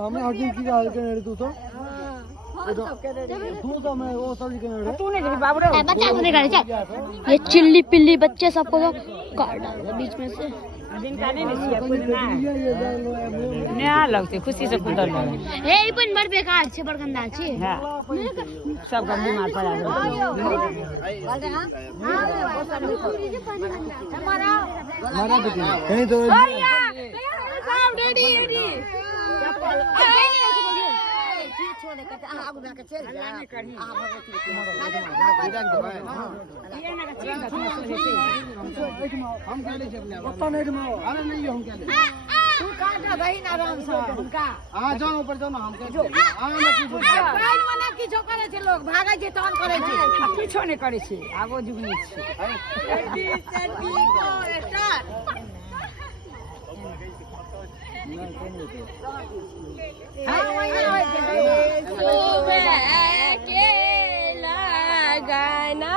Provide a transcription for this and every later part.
हमें हर दिन की हाल कनेडे तू तो तू तो मैं वो सब कनेडे तूने जब बाबू रे बच्चा को निकाल चल। ये चिल्ली पिल्ली बच्चे सबको तो काट डाल बीच में से। दिन का नहीं सिया कुछ ना नया लगते खुशी से कुदर लगे ए पण बड़ बेकार छे बड़ गंदा छे। हां सब का बीमार पड़ा है हमारा बेटी कहीं तो रेडी रेडी छोड़े के आगू में के चल जा नहीं करही भगवती हम कह ले पता नहीं माओ अरे नहीं हम कह ले तू काट बहिन आराम से उनका हां जाओ ऊपर जाओ ना हम कह हां ना की प्राण वाला की जो करे छे लोग भागे जे तहन करे छे किछो नहीं करे छे आगो जुगनी छे चड्डी चड्डी को स्टार्ट हां वही होय छे सुबह के लगाना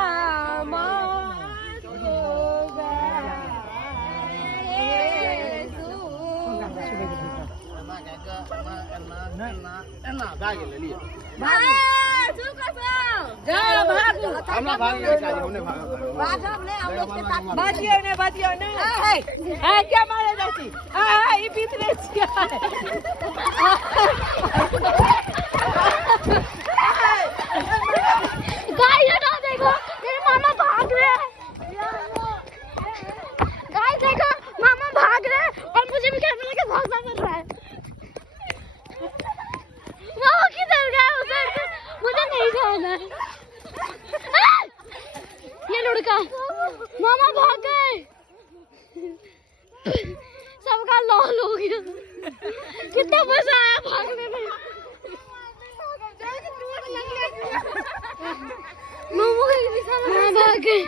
ना भाग ले लिए हमने भागने का हमने भागा ने हम लोग के साथ बाजियो ने ए क्या मारे जाती ये भीतरे छिया गाइस हटाओ देखो मेरे मामा भाग रहे हैं। गाइस देखो मामा भाग रहे हैं और मुझे भी कैमरे लेके भागना पड़ रहा है। मामा किधर गए उसे मुझे नहीं जाना है। ये लड़का मामा भाग गए सबका लॉल हो गया। कितना मजा आया भागने में। मामा भाग गए।